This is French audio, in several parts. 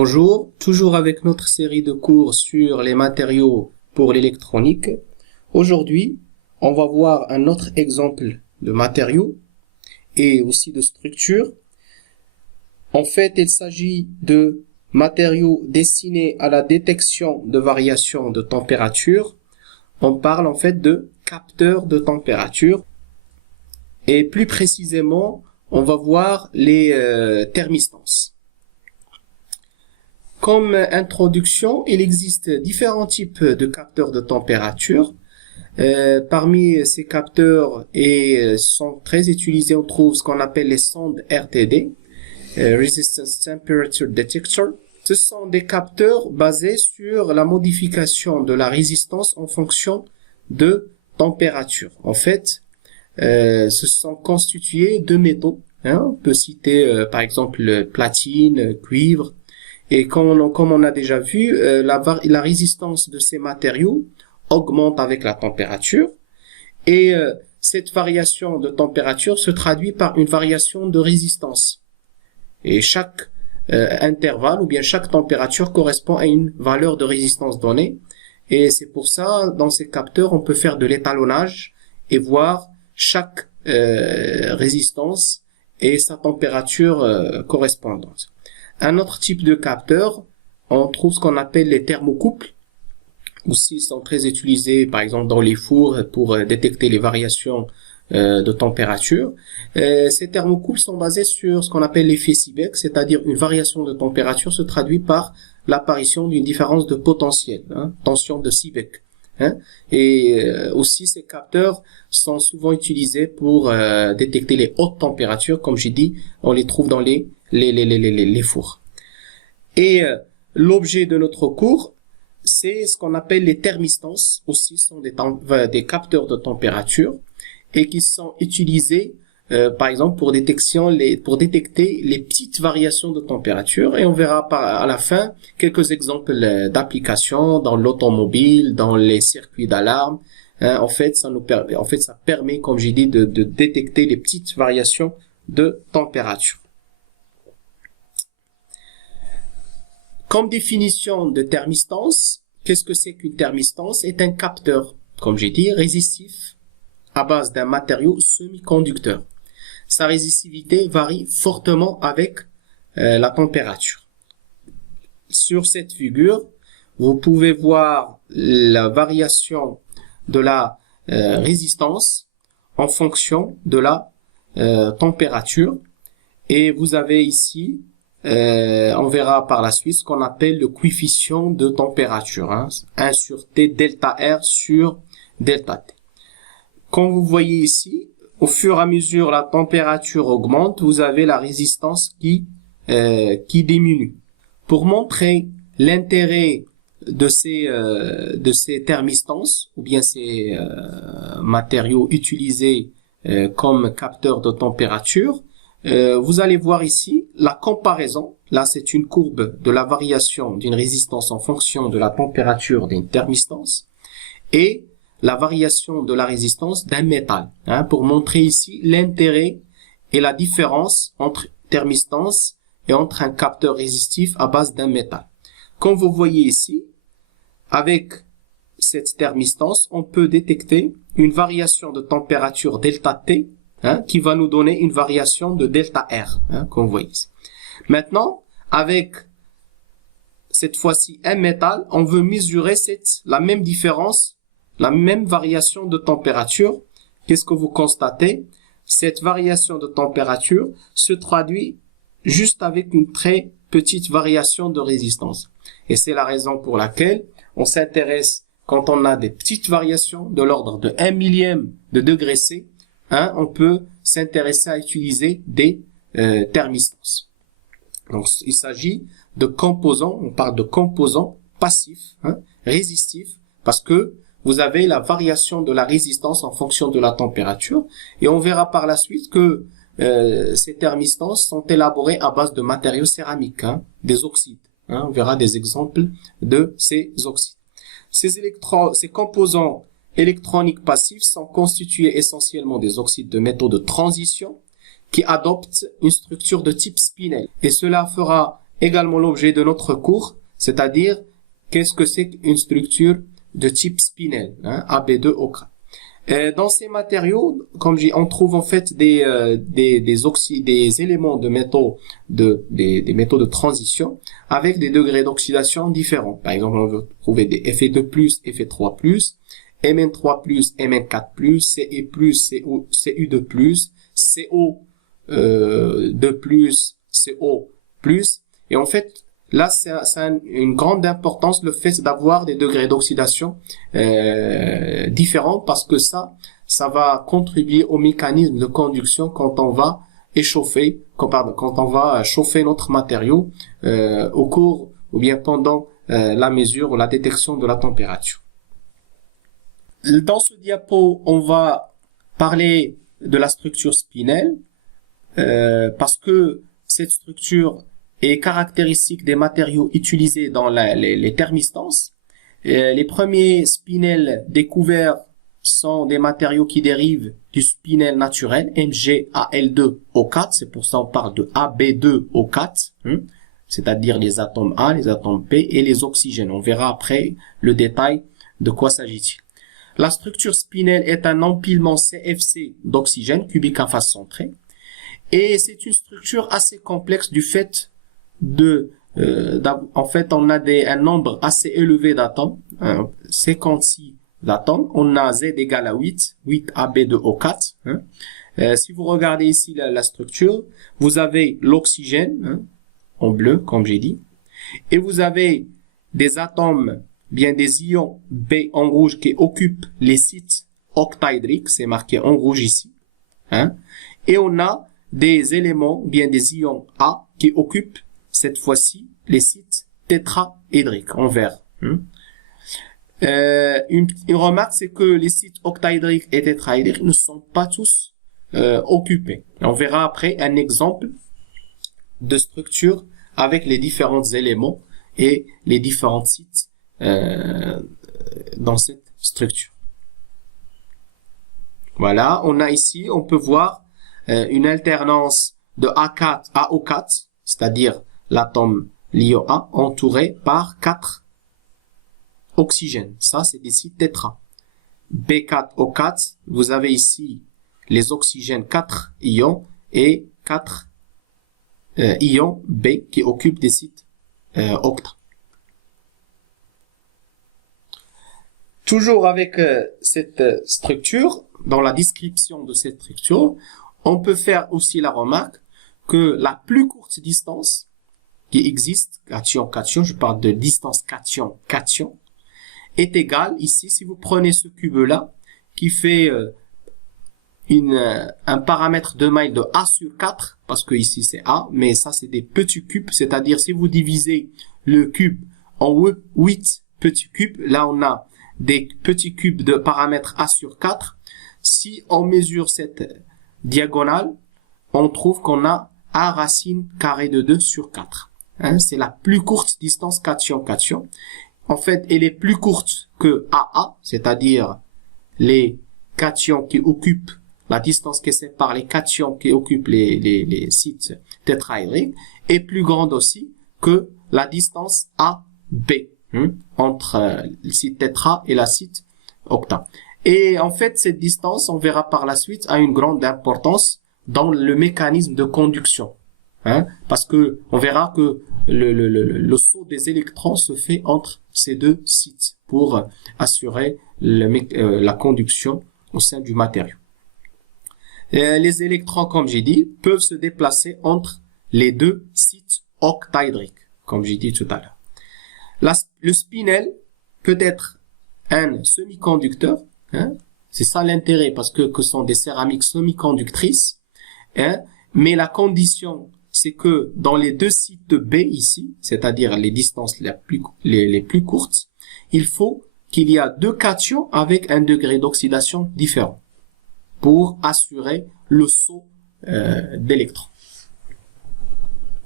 Bonjour, toujours avec notre série de cours sur les matériaux pour l'électronique. Aujourd'hui, on va voir un autre exemple de matériaux et aussi de structure. En fait, il s'agit de matériaux destinés à la détection de variations de température. On parle en fait de capteurs de température. Et plus précisément, on va voir les thermistances. Comme introduction, il existe différents types de capteurs de température. Parmi ces capteurs sont très utilisés, on trouve ce qu'on appelle les sondes RTD, Resistance Temperature Detector. Ce sont des capteurs basés sur la modification de la résistance en fonction de température. En fait, ce sont constitués de métaux. On peut citer par exemple platine, cuivre. Et comme on a déjà vu, la résistance de ces matériaux augmente avec la température. Et cette variation de température se traduit par une variation de résistance. Et chaque intervalle ou bien chaque température correspond à une valeur de résistance donnée. Et c'est pour ça, dans ces capteurs, on peut faire de l'étalonnage et voir chaque résistance et sa température correspondante. Un autre type de capteur, on trouve ce qu'on appelle les thermocouples. Aussi, ils sont très utilisés, par exemple, dans les fours pour détecter les variations de température. Ces thermocouples sont basés sur ce qu'on appelle l'effet Seebeck, c'est-à-dire une variation de température se traduit par l'apparition d'une différence de potentiel, tension de Seebeck. Et aussi, ces capteurs sont souvent utilisés pour détecter les hautes températures. Comme j'ai dit, on les trouve dans les fours. Et l'objet de notre cours, c'est ce qu'on appelle les thermistances. Aussi, ce sont des capteurs de température et qui sont utilisés par exemple pour détecter les petites variations de température. Et on verra à la fin quelques exemples d'applications dans l'automobile, dans les circuits d'alarme. En fait, ça permet, comme j'ai dit, de détecter les petites variations de température. Comme définition de thermistance, qu'est-ce que c'est qu'une thermistance? C'est un capteur, comme j'ai dit, résistif à base d'un matériau semi-conducteur. Sa résistivité varie fortement avec la température. Sur cette figure, vous pouvez voir la variation de la résistance en fonction de la température. Et vous avez ici, on verra par la suite, ce qu'on appelle le coefficient de température. 1 sur T delta R sur delta T. Comme vous voyez ici, au fur et à mesure la température augmente, vous avez la résistance qui diminue. Pour montrer l'intérêt de ces thermistances ou bien ces matériaux utilisés comme capteurs de température, vous allez voir ici la comparaison. Là, c'est une courbe de la variation d'une résistance en fonction de la température d'une thermistance et la variation de la résistance d'un métal, pour montrer ici l'intérêt et la différence entre thermistance et entre un capteur résistif à base d'un métal. Comme vous voyez ici, avec cette thermistance, on peut détecter une variation de température delta T, qui va nous donner une variation de delta R, comme vous voyez ici. Maintenant, avec cette fois-ci un métal, on veut mesurer la même différence, la même variation de température. Qu'est-ce que vous constatez? Cette variation de température se traduit juste avec une très petite variation de résistance. Et c'est la raison pour laquelle on s'intéresse, quand on a des petites variations de l'ordre de 1 millième de degré C, on peut s'intéresser à utiliser des thermistances. Donc, il s'agit de composants, on parle de composants passifs, résistifs, parce que vous avez la variation de la résistance en fonction de la température. Et on verra par la suite que ces thermistances sont élaborées à base de matériaux céramiques, des oxydes. On verra des exemples de ces oxydes. Ces composants électroniques passifs sont constitués essentiellement des oxydes de métaux de transition qui adoptent une structure de type spinel. Et cela fera également l'objet de notre cours, c'est-à-dire qu'est-ce que c'est qu'une structure de type spinel, hein, AB2O4. Dans ces matériaux, comme j'ai, on trouve en fait des éléments de métaux des métaux de transition avec des degrés d'oxydation différents. Par exemple, on va trouver des Fe2+, Fe3+, Mn3+, Mn4+, Ce+, Cu2+, CO2+, CO+. Et en fait, là, c'est une grande importance le fait d'avoir des degrés d'oxydation différents parce que ça va contribuer au mécanisme de conduction quand on va échauffer, quand on va chauffer notre matériau au cours ou bien pendant la mesure ou la détection de la température. Dans ce diapo, on va parler de la structure spinelle parce que cette structure est caractéristique des matériaux utilisés dans les thermistances. Les premiers spinels découverts sont des matériaux qui dérivent du spinel naturel, MgAl2O4, c'est pour ça on parle de AB2O4, c'est-à-dire les atomes A, les atomes P et les oxygènes. On verra après le détail de quoi s'agit-il. La structure spinelle est un empilement CFC d'oxygène cubique à face centrée et c'est une structure assez complexe du fait en fait, on a un nombre assez élevé d'atomes, 56 atomes. On a Z égale à 8 AB2O4. Si vous regardez ici la structure, vous avez l'oxygène, en bleu, comme j'ai dit, et vous avez des atomes, bien des ions B en rouge qui occupent les sites octaédriques, c'est marqué en rouge ici, et on a des éléments, bien des ions A qui occupent cette fois-ci les sites tétraédriques en vert. Une remarque, c'est que les sites octaédriques et tétraédriques ne sont pas tous occupés. On verra après un exemple de structure avec les différents éléments et les différents sites dans cette structure. Voilà, on a ici, on peut voir une alternance de A4 à O4, c'est-à-dire l'atome l'ion A entouré par 4 oxygènes. Ça, c'est des sites tétra. B4O4, vous avez ici les oxygènes 4 ions et 4 ions B qui occupent des sites octa. Toujours avec cette structure, dans la description de cette structure, on peut faire aussi la remarque que la plus courte distance qui existe, cation-cation, je parle de distance cation-cation, est égale ici, si vous prenez ce cube-là, qui fait un paramètre de maille de A sur 4, parce que ici c'est A, mais ça c'est des petits cubes, c'est-à-dire si vous divisez le cube en 8 petits cubes, là on a des petits cubes de paramètre A sur 4. Si on mesure cette diagonale, on trouve qu'on a A racine carrée de 2 sur 4. C'est la plus courte distance cation-cation. En fait, elle est plus courte que AA, c'est-à-dire les cations qui occupent la distance qui sépare les cations qui occupent les sites tétraédriques, est plus grande aussi que la distance AB entre le site tétra et la site octa. Et en fait, cette distance, on verra par la suite, a une grande importance dans le mécanisme de conduction. Parce que on verra que le saut des électrons se fait entre ces deux sites pour assurer la conduction au sein du matériau. Les électrons, comme j'ai dit, peuvent se déplacer entre les deux sites octaédriques, comme j'ai dit tout à l'heure. Le spinel peut être un semi-conducteur, c'est ça l'intérêt, parce que sont des céramiques semi-conductrices, mais la condition, c'est que dans les deux sites B ici, c'est-à-dire les distances les plus courtes, il faut qu'il y a deux cations avec un degré d'oxydation différent pour assurer le saut d'électrons.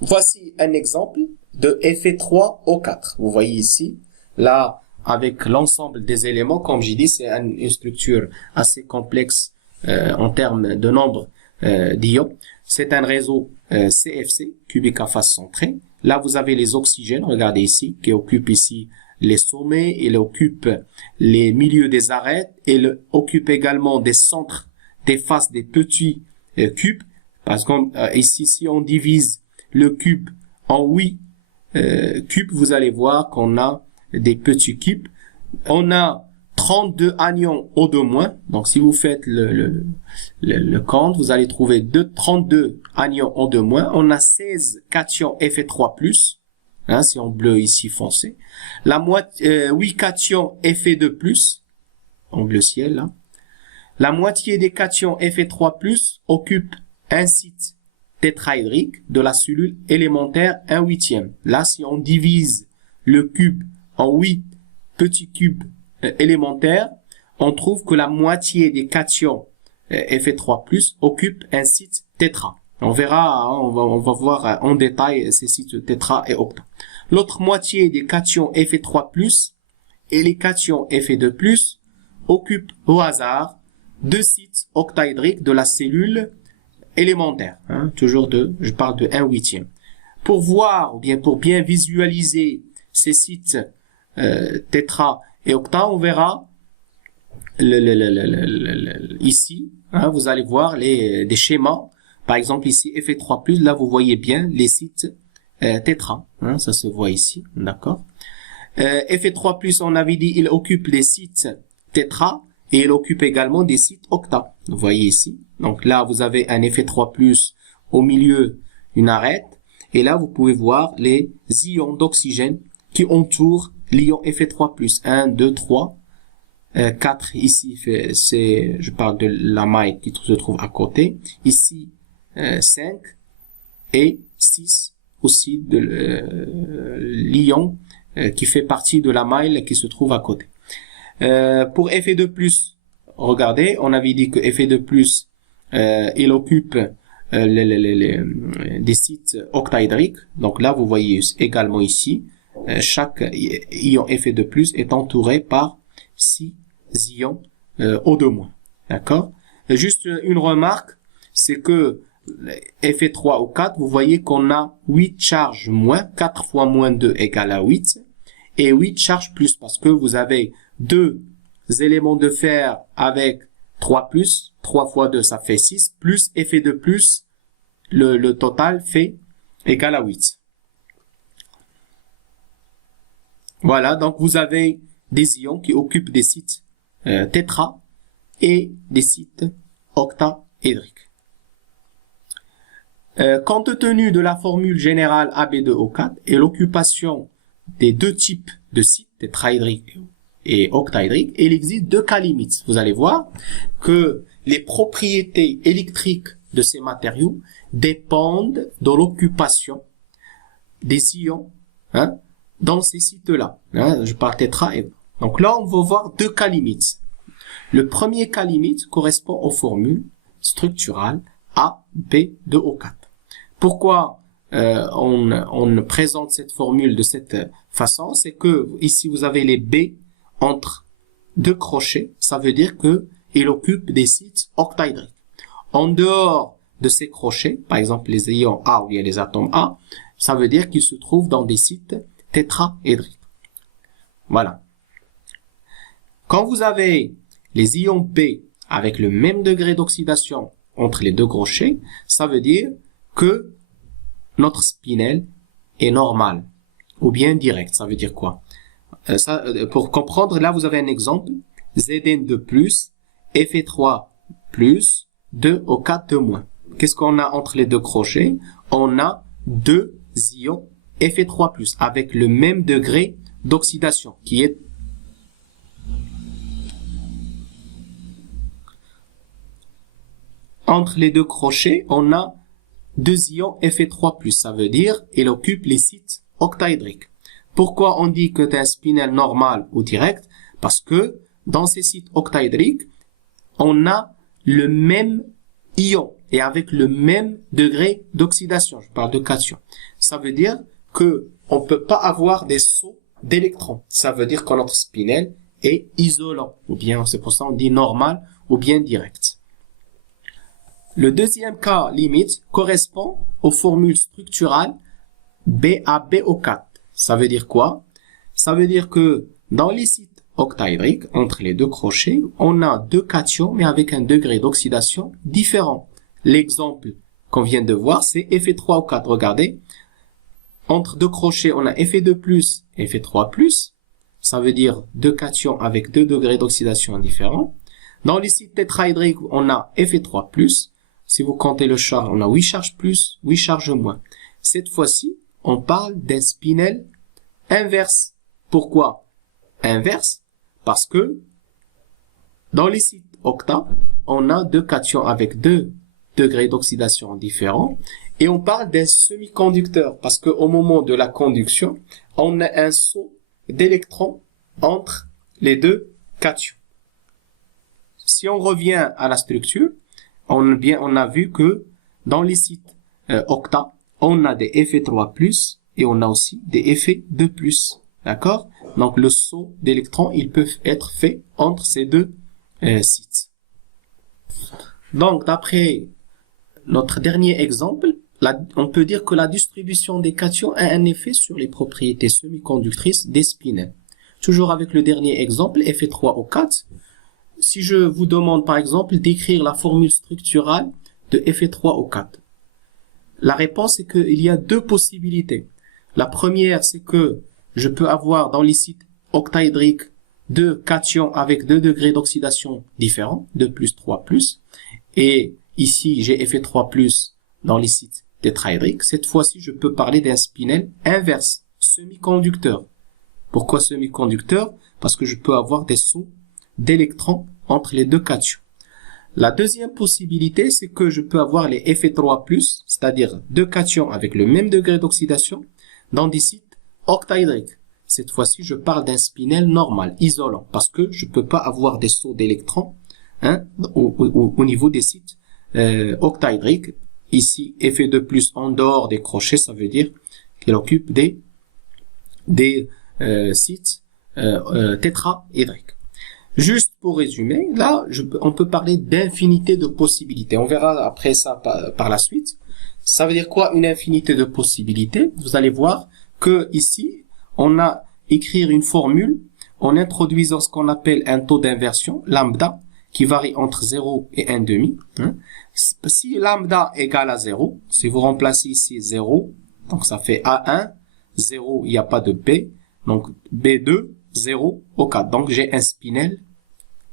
Voici un exemple de Fe3O4. Vous voyez ici, là, avec l'ensemble des éléments, comme j'ai dit, c'est une structure assez complexe en termes de nombre d'ions. C'est un réseau CFC, cubique à face centrée. Là, vous avez les oxygènes, regardez ici, qui occupent ici les sommets, il occupe les milieux des arêtes, il occupe également des centres, des faces des petits cubes. Parce que ici, si on divise le cube en 8 cubes, vous allez voir qu'on a des petits cubes. On a 32 anions O2-. Donc, si vous faites le compte, vous allez trouver 32 anions O2-. On a 16 cations Fe3+, hein, c'est en bleu ici foncé. 8 cations Fe2+, en bleu ciel, là. La moitié des cations Fe3+, occupe un site tétraédrique de la cellule élémentaire 1/8. Là, si on divise le cube en 8 petits cubes élémentaires, on trouve que la moitié des cations Fe3+ occupe un site tétra. On verra, hein, on va voir en détail ces sites tétra et octa. L'autre moitié des cations Fe3+ et les cations Fe2+ occupent au hasard 2 sites octaédriques de la cellule élémentaire. Hein, je parle de 1/8. Pour voir, ou bien pour bien visualiser ces sites tétra et octa, on verra ici, hein, vous allez voir des schémas. Par exemple, ici, Fe3+, là, vous voyez bien les sites tétra. Hein, ça se voit ici, d'accord. Fe3+, on avait dit, il occupe les sites tétra et il occupe également des sites octa. Vous voyez ici. Donc là, vous avez un Fe3+, au milieu, une arête. Et là, vous pouvez voir les ions d'oxygène qui entourent l'ion Fe3+. 1, 2, 3, 4 ici, je parle de la maille qui se trouve à côté. Ici, 5 et 6 aussi de l'ion qui fait partie de la maille qui se trouve à côté. Pour Fe2+, regardez, on avait dit que Fe2+, il occupe des sites octaédriques. Donc là, vous voyez également ici, chaque ion Fe2+ est entouré par 6 ions O2-. D'accord? Juste une remarque, c'est que Fe3 ou 4, vous voyez qu'on a 8 charges moins, 4 fois moins 2 égale à 8, et 8 charges plus, parce que vous avez 2 éléments de fer avec 3+, 3 fois 2 ça fait 6, plus Fe2+, le total fait égal à 8. Voilà, donc vous avez des ions qui occupent des sites tétra et des sites octaédriques. Compte tenu de la formule générale AB2O4 et l'occupation des deux types de sites tétraédriques et octaédriques, il existe 2 cas limites. Vous allez voir que les propriétés électriques de ces matériaux dépendent de l'occupation des ions, hein, dans ces sites-là. Hein, je parle tétra et... Donc là, on va voir 2 cas limites. Le premier cas limite correspond aux formules structurales AB2O4. Pourquoi on présente cette formule de cette façon? C'est que ici, vous avez les B entre 2 crochets. Ça veut dire que il occupe des sites octaédriques. En dehors de ces crochets, par exemple les ions A ou bien les atomes A, ça veut dire qu'ils se trouvent dans des sites tétraédriques. Voilà. Quand vous avez les ions B avec le même degré d'oxydation entre les 2 crochets, ça veut dire que notre spinel est normal ou bien direct. Ça veut dire quoi? Pour comprendre, là vous avez un exemple. Zn2+, Fe3+, 2O4 Qu'est-ce qu'on a entre les 2 crochets? On a 2 ions Fe3+, avec le même degré d'oxydation, qui est entre les 2 crochets, on a 2 ions Fe3+, ça veut dire il occupe les sites octaédriques. Pourquoi on dit que c'est un spinel normal ou direct? Parce que dans ces sites octaédriques, on a le même ion et avec le même degré d'oxydation. Je parle de cation. Ça veut dire que on peut pas avoir des sauts d'électrons. Ça veut dire que notre spinel est isolant. Ou bien, c'est pour ça on dit normal ou bien direct. Le deuxième cas limite correspond aux formules structurales BaBO4. Ça veut dire quoi? Ça veut dire que dans les sites octaédriques, entre les deux crochets, on a deux cations, mais avec un degré d'oxydation différent. L'exemple qu'on vient de voir, c'est Fe3O4. Regardez, entre deux crochets, on a Fe2+, Fe3+. Ça veut dire deux cations avec deux degrés d'oxydation différents. Dans les sites tétraédriques, on a Fe3+. Si vous comptez le charge, on a 8 charges plus, 8 charges moins. Cette fois-ci, on parle d'un spinel inverse. Pourquoi inverse? Parce que dans les sites octa, on a deux cations avec deux degrés d'oxydation différents. Et on parle d'un semi-conducteur parce qu'au moment de la conduction, on a un saut d'électrons entre les deux cations. Si on revient à la structure, on a vu que dans les sites octa, on a des Fe3+, et on a aussi des Fe2+. D'accord? Donc le saut d'électrons, ils peuvent être faits entre ces deux sites. Donc d'après notre dernier exemple, on peut dire que la distribution des cations a un effet sur les propriétés semi-conductrices des spinels. Toujours avec le dernier exemple, Fe3O4. Si je vous demande par exemple d'écrire la formule structurale de Fe3O4, la réponse est qu'il y a deux possibilités. La première, c'est que je peux avoir dans les sites octaédriques deux cations avec deux degrés d'oxydation différents, 2+, 3+. Et ici, j'ai Fe3+, dans les sites tétraédriques. Cette fois-ci, je peux parler d'un spinel inverse, semi-conducteur. Pourquoi semi-conducteur? Parce que je peux avoir des sauts d'électrons entre les deux cations. La deuxième possibilité, c'est que je peux avoir les Fe3+, c'est-à-dire deux cations avec le même degré d'oxydation, dans des sites octaédriques. Cette fois-ci, je parle d'un spinel normal, isolant, parce que je peux pas avoir des sauts d'électrons au niveau des sites octaédriques. Ici, Fe2+ en dehors des crochets, ça veut dire qu'il occupe des sites tétraédriques. Juste pour résumer, là, on peut parler d'infinité de possibilités. On verra après ça par la suite. Ça veut dire quoi, une infinité de possibilités? Vous allez voir que ici, on a écrire une formule en introduisant ce qu'on appelle un taux d'inversion, lambda, qui varie entre 0 et 1,5. Si lambda égale à 0, si vous remplacez ici 0, donc ça fait A1, 0, il n'y a pas de B, donc B2, 0, O4. Donc j'ai un spinel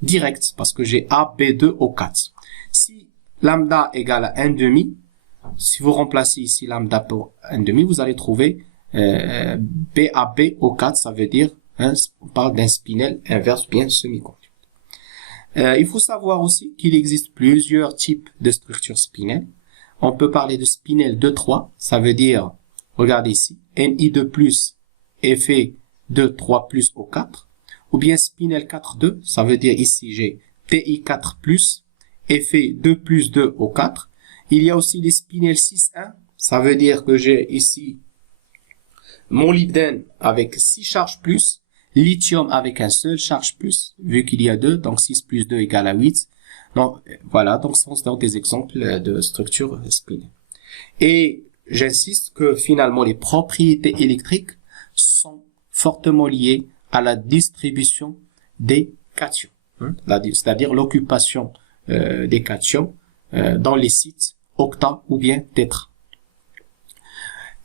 direct parce que j'ai A, B2, O4. Si lambda égale à 1,5, si vous remplacez ici lambda pour 1,5, vous allez trouver BAB, O4, ça veut dire, on parle d'un spinel inverse bien semi-conducteur. Il faut savoir aussi qu'il existe plusieurs types de structures spinel. On peut parler de spinel 2,3, ça veut dire, regardez ici, Ni2+, Fe2,3+, O4. Ou bien spinel 4,2, ça veut dire ici j'ai Ti4+, Fe2+2, O4. Il y a aussi les spinels 6,1, ça veut dire que j'ai ici molybdène avec 6 charges plus, lithium avec un seul charge plus, vu qu'il y a 2, donc 6 plus 2 égale à 8. Donc, voilà, donc ce sont des exemples de structures spinel. Et j'insiste que finalement les propriétés électriques sont fortement liées à la distribution des cations, c'est-à-dire l'occupation des cations dans les sites octa ou bien tétra.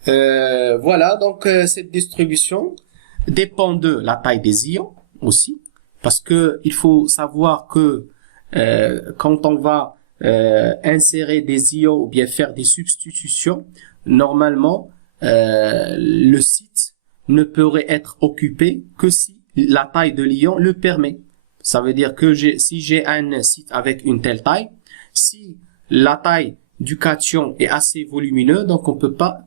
Voilà, donc cette distribution dépend de la taille des ions aussi, parce que il faut savoir que quand on va insérer des ions ou bien faire des substitutions, normalement le site ne pourrait être occupé que si la taille de l'ion le permet. Ça veut dire que si j'ai un site avec une telle taille, si la taille du cation est assez volumineux, donc on peut pas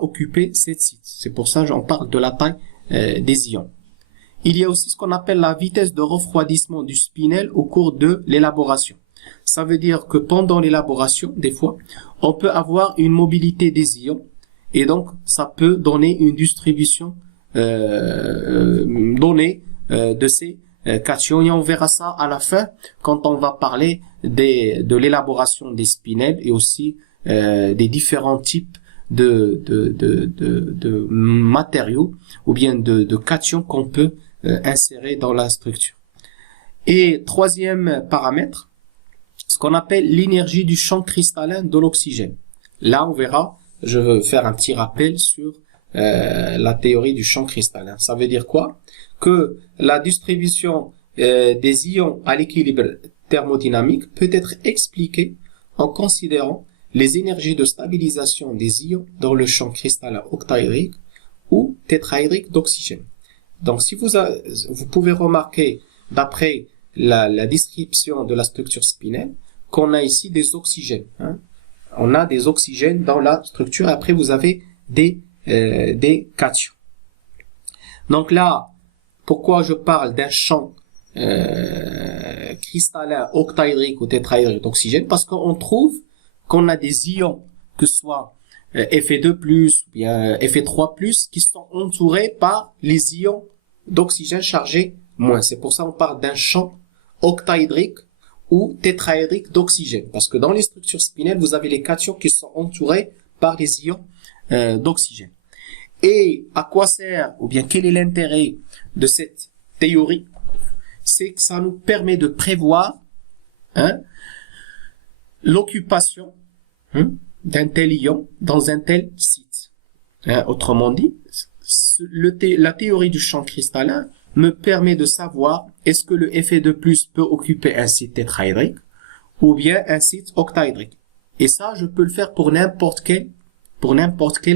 occuper cette site. C'est pour ça que j'en parle de la taille des ions. Il y a aussi ce qu'on appelle la vitesse de refroidissement du spinel au cours de l'élaboration. Ça veut dire que pendant l'élaboration, des fois, on peut avoir une mobilité des ions et donc ça peut donner une distribution donnée de ces cations. Et on verra ça à la fin quand on va parler de l'élaboration des spinels et aussi des différents types de matériaux ou bien de cations qu'on peut insérer dans la structure. Et troisième paramètre, ce qu'on appelle l'énergie du champ cristallin de l'oxygène. Là, on verra, je veux faire un petit rappel sur la théorie du champ cristallin. Ça veut dire quoi? Que la distribution des ions à l'équilibre thermodynamique peut être expliquée en considérant les énergies de stabilisation des ions dans le champ cristallin octaédrique ou tétraédrique d'oxygène. Donc, si vous pouvez remarquer, d'après la description de la structure spinelle, qu'on a ici des oxygènes. Hein. On a des oxygènes dans la structure. Après, vous avez des cations. Donc là, pourquoi je parle d'un champ cristallin octaédrique ou tétraédrique d'oxygène? Parce qu'on trouve qu'on a des ions, que ce soit Fe2+, ou bien Fe3+, qui sont entourés par les ions d'oxygène chargés moins. C'est pour ça qu'on parle d'un champ octaédrique ou tétraédrique d'oxygène. Parce que dans les structures spinelles, vous avez les cations qui sont entourés par les ions d'oxygène. Et à quoi sert, ou bien quel est l'intérêt de cette théorie? C'est que ça nous permet de prévoir l'occupation d'un tel ion dans un tel site. Autrement dit, la théorie du champ cristallin me permet de savoir est-ce que le Fe2+ peut occuper un site tétraédrique ou bien un site octaédrique. Et ça, je peux le faire pour n'importe quel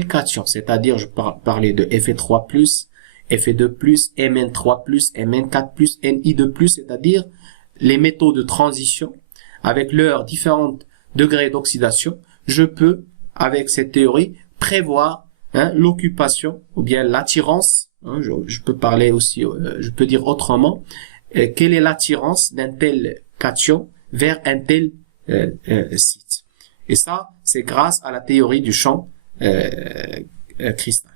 cation. C'est-à-dire, je peux parler de Fe3+, Fe2+, Mn3+, Mn4+, Ni2+, c'est-à-dire les métaux de transition avec leurs différents degrés d'oxydation. Je peux, avec cette théorie, prévoir l'occupation ou bien l'attirance. Je peux parler aussi, je peux dire autrement, quelle est l'attirance d'un tel cation vers un tel site. Et ça, c'est grâce à la théorie du champ cristallin.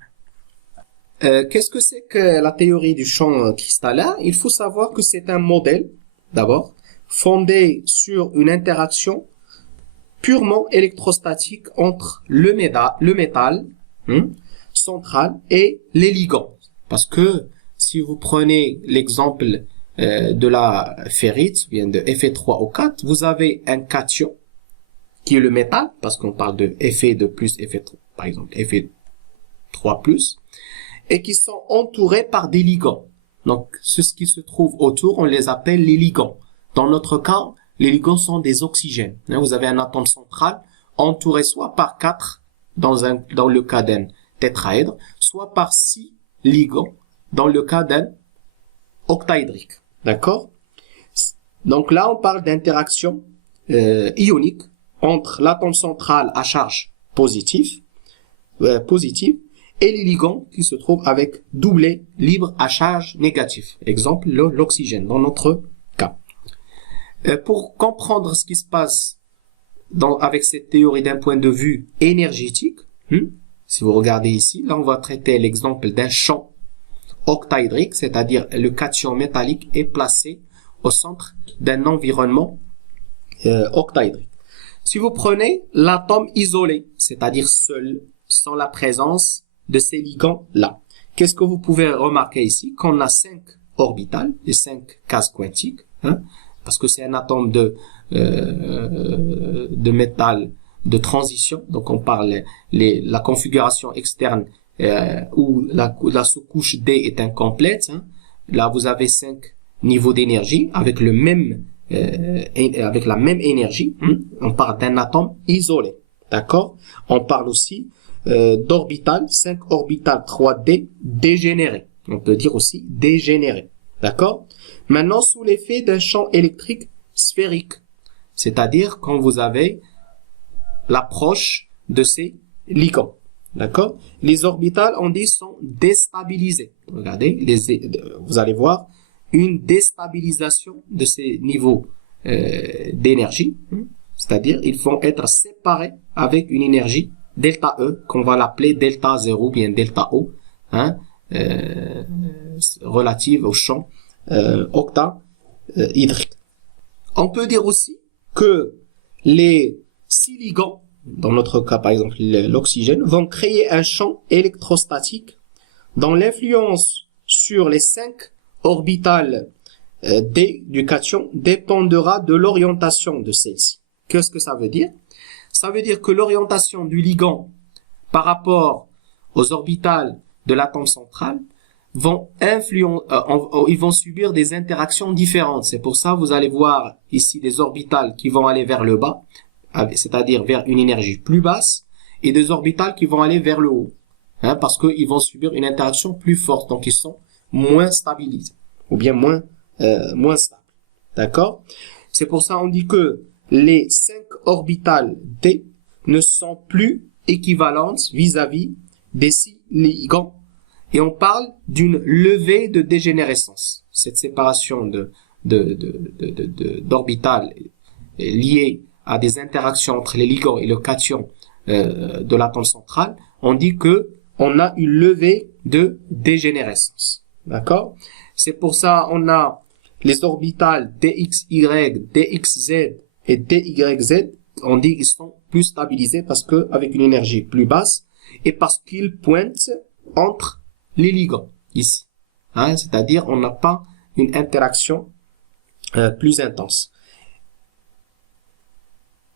Qu'est-ce que c'est que la théorie du champ cristallin? Il faut savoir que c'est un modèle, d'abord, fondé sur une interaction purement électrostatique entre le métal central et les ligands. Parce que si vous prenez l'exemple de la ferrite, ou bien de Fe3O4, vous avez un cation qui est le métal, parce qu'on parle de Fe2+, Fe3, par exemple Fe3+, et qui sont entourés par des ligands. Donc, ce qui se trouve autour, on les appelle les ligands. Dans notre cas, les ligands sont des oxygènes. Vous avez un atome central entouré soit par 4, dans le cas d'un tétraèdre, soit par 6 ligands, dans le cas d'un octaédrique. D'accord? Donc là, on parle d'interaction ionique entre l'atome central à charge positive et les ligands qui se trouvent avec doublet libre à charge négative. Exemple, l'oxygène dans notre cas. Pour comprendre ce qui se passe avec cette théorie d'un point de vue énergétique, si vous regardez ici, là on va traiter l'exemple d'un champ octaédrique, c'est-à-dire le cation métallique est placé au centre d'un environnement octaédrique. Si vous prenez l'atome isolé, c'est-à-dire seul, sans la présence de ces ligands-là, qu'est-ce que vous pouvez remarquer ici? Qu'on a 5 orbitales, les 5 cases quantiques, parce que c'est un atome de métal de transition, donc on parle la configuration externe où la sous-couche D est incomplète. Là, vous avez 5 niveaux d'énergie avec la même énergie. On parle d'un atome isolé, d'accord? On parle aussi d'orbitales, 5 orbitales 3D dégénérées. On peut dire aussi dégénérées, d'accord? Maintenant, sous l'effet d'un champ électrique sphérique, c'est-à-dire quand vous avez l'approche de ces ligands. D'accord? Les orbitales, on dit, sont déstabilisées. Regardez, vous allez voir une déstabilisation de ces niveaux d'énergie. C'est-à-dire, ils vont être séparés avec une énergie delta E, qu'on va l'appeler delta 0 ou bien delta O, relative au champ octaédrique. On peut dire aussi que les 6 ligands dans notre cas par exemple l'oxygène, vont créer un champ électrostatique dont l'influence sur les 5 orbitales D du cation dépendra de l'orientation de celle-ci. Qu'est-ce que ça veut dire? Ça veut dire que l'orientation du ligand par rapport aux orbitales de l'atome central ils vont subir des interactions différentes. C'est pour ça que vous allez voir ici des orbitales qui vont aller vers le bas, c'est-à-dire vers une énergie plus basse, et des orbitales qui vont aller vers le haut, parce qu'ils vont subir une interaction plus forte, donc ils sont moins stabilisés, ou bien moins stables. D'accord? C'est pour ça qu'on dit que les 5 orbitales D ne sont plus équivalentes vis-à-vis des 6 ligands. Et on parle d'une levée de dégénérescence. Cette séparation d'orbitales liée à des interactions entre les ligands et le cation de l'atome central, on dit que on a une levée de dégénérescence. D'accord? C'est pour ça on a les orbitales DXY, DXZ et DYZ, on dit qu'ils sont plus stabilisés parce que avec une énergie plus basse et parce qu'ils pointent entre les ligands ici, c'est-à-dire on n'a pas une interaction plus intense.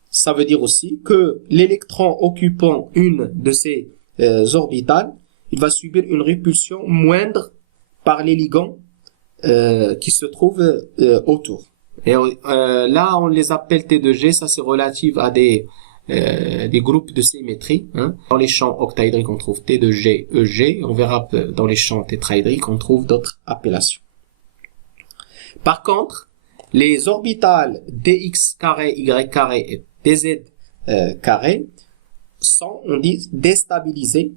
Ça veut dire aussi que l'électron occupant une de ces orbitales, il va subir une répulsion moindre par les ligands qui se trouvent autour. Et là on les appelle T2G, ça c'est relatif à des groupes de symétrie. Dans les champs octaédriques, on trouve T2G, EG. On verra dans les champs tétraédriques, on trouve d'autres appellations. Par contre, les orbitales dx carré, y carré et dz carré sont, on dit, déstabilisés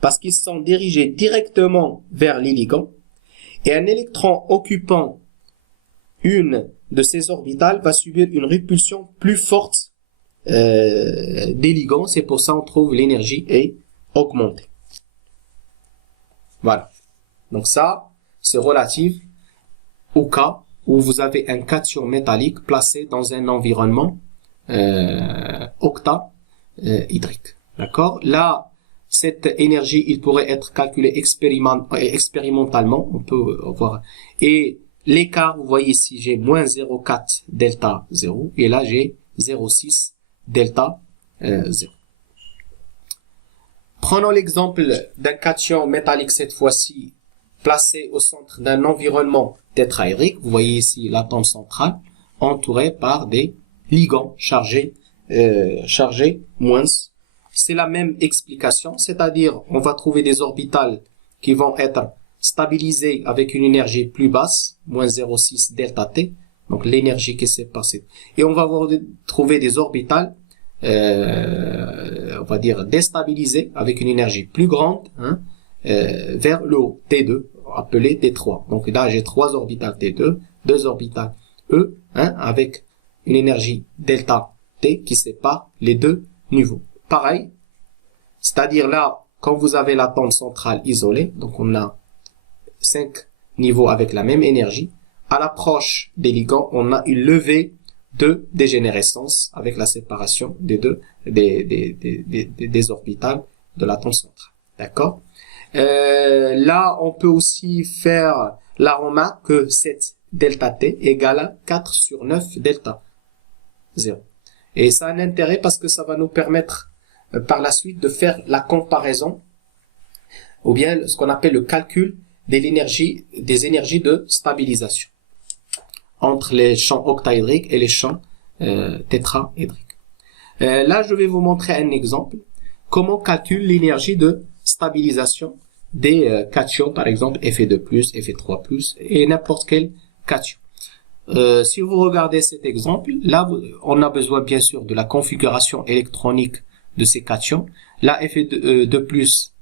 parce qu'ils sont dirigés directement vers les ligands. Et un électron occupant une de ces orbitales va subir une répulsion plus forte des ligands. C'est pour ça qu'on trouve l'énergie est augmentée. Voilà. Donc ça, c'est relatif au cas où vous avez un cation métallique placé dans un environnement octaédrique. D'accord? Là, cette énergie, il pourrait être calculé expérimentalement. On peut voir. Et l'écart, vous voyez ici, j'ai moins 0,4 delta 0. Et là, j'ai 0,6 delta 0. Prenons l'exemple d'un cation métallique, cette fois-ci, placé au centre d'un environnement tétraédrique. Vous voyez ici l'atome central, entouré par des ligands chargés moins. C'est la même explication, c'est-à-dire on va trouver des orbitales qui vont être stabilisées avec une énergie plus basse, moins 0,6 delta T, donc l'énergie qui s'est passée. Et on va trouver des orbitales, on va dire déstabilisées avec une énergie plus grande, vers le haut, T2, appelé T3. Donc là j'ai 3 orbitales T2, 2 orbitales E, avec une énergie delta T qui sépare les deux niveaux. Pareil, c'est-à-dire là, quand vous avez l'atome central isolé, donc on a 5 niveaux avec la même énergie, à l'approche des ligands, on a une levée de dégénérescence avec la séparation des orbitales de l'atome central. D'accord? Là, on peut aussi faire la remarque que cette delta T égale à 4 sur 9 delta 0. Et ça a un intérêt parce que ça va nous permettre par la suite de faire la comparaison ou bien ce qu'on appelle le calcul des énergies de stabilisation entre les champs octaédriques et les champs tétraédriques. Là, je vais vous montrer un exemple. Comment calcule l'énergie de stabilisation des cations, par exemple Fe2+, Fe3+, et n'importe quel cation. Si vous regardez cet exemple, là, on a besoin bien sûr de la configuration électronique de ces cations. Là, Fe2+,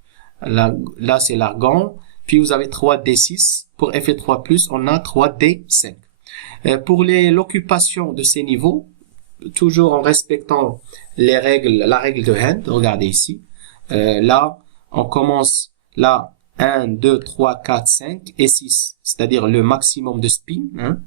là c'est l'argon, puis vous avez 3D6. Pour Fe3+, on a 3D5. Pour l'occupation de ces niveaux, toujours en respectant la règle de Hend, regardez ici. Là, on commence là 1, 2, 3, 4, 5 et 6, c'est-à-dire le maximum de spin. Hein.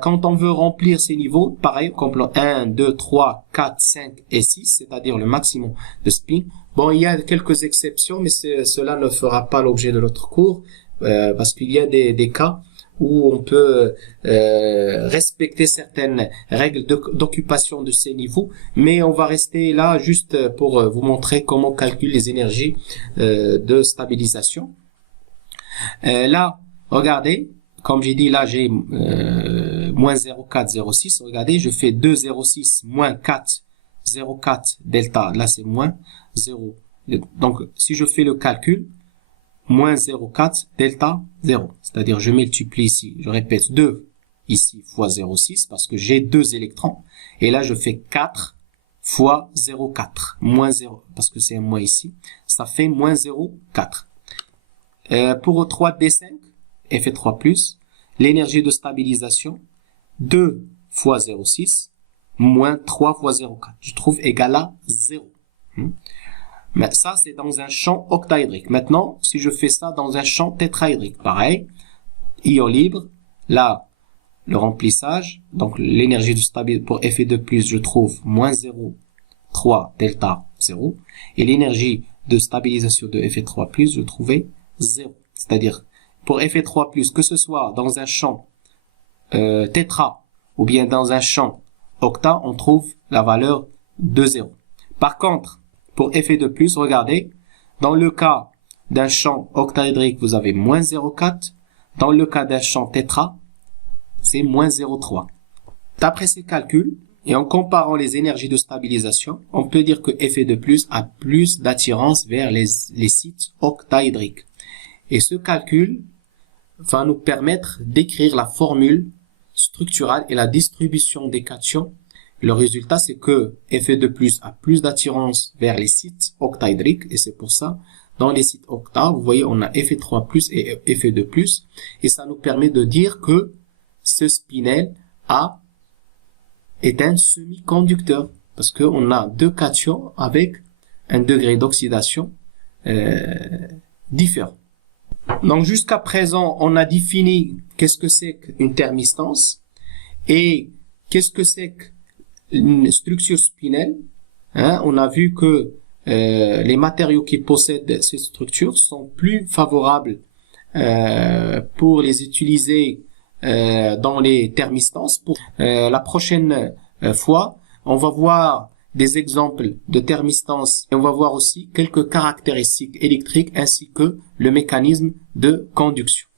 Quand on veut remplir ces niveaux, pareil, comme 1, 2, 3, 4, 5 et 6, c'est-à-dire le maximum de spin. Bon, il y a quelques exceptions, mais cela ne fera pas l'objet de notre cours, parce qu'il y a des cas où on peut respecter certaines règles d'occupation de ces niveaux, mais on va rester là juste pour vous montrer comment on calcule les énergies de stabilisation. Là, regardez, comme j'ai dit, là j'ai moins 0,406, regardez, je fais 2,06 moins 4, 0,4 delta, là c'est moins 0. Donc si je fais le calcul, moins 0,4 delta 0. C'est-à-dire, je multiplie ici, je répète 2 ici fois 0,6 parce que j'ai 2 électrons. Et là, je fais 4 fois 0,4. Moins 0, parce que c'est un moins ici. Ça fait moins 0,4. Pour 3D5, Fe3+, l'énergie de stabilisation, 2 fois 0,6 moins 3 fois 0,4. Je trouve égal à 0. Mais ça, c'est dans un champ octaédrique. Maintenant, si je fais ça dans un champ tétraédrique, pareil, ion libre, là, le remplissage, donc l'énergie de stabilisation pour Fe2+, je trouve moins 0,3 delta 0, et l'énergie de stabilisation de Fe3+, je trouvais 0. C'est-à-dire, pour Fe3+, que ce soit dans un champ tétra, ou bien dans un champ octa, on trouve la valeur de 0. Par contre, pour Fe2+, regardez, dans le cas d'un champ octaédrique, vous avez moins 0,4. Dans le cas d'un champ tétra, c'est moins 0,3. D'après ces calculs, et en comparant les énergies de stabilisation, on peut dire que Fe2+ a plus d'attirance vers les sites octaédriques. Et ce calcul va nous permettre d'écrire la formule structurale et la distribution des cations. Le résultat, c'est que Fe2+ a plus d'attirance vers les sites octaédriques, et c'est pour ça, dans les sites octa, vous voyez, on a Fe3+ et Fe2+, et ça nous permet de dire que ce spinel A est un semi-conducteur, parce qu'on a deux cations avec un degré d'oxydation différent. Donc jusqu'à présent, on a défini qu'est-ce que c'est qu'une thermistance, et qu'est-ce que c'est qu'une structure spinelle. On a vu que les matériaux qui possèdent ces structures sont plus favorables pour les utiliser dans les thermistances. Pour la prochaine fois, on va voir des exemples de thermistance et on va voir aussi quelques caractéristiques électriques ainsi que le mécanisme de conduction.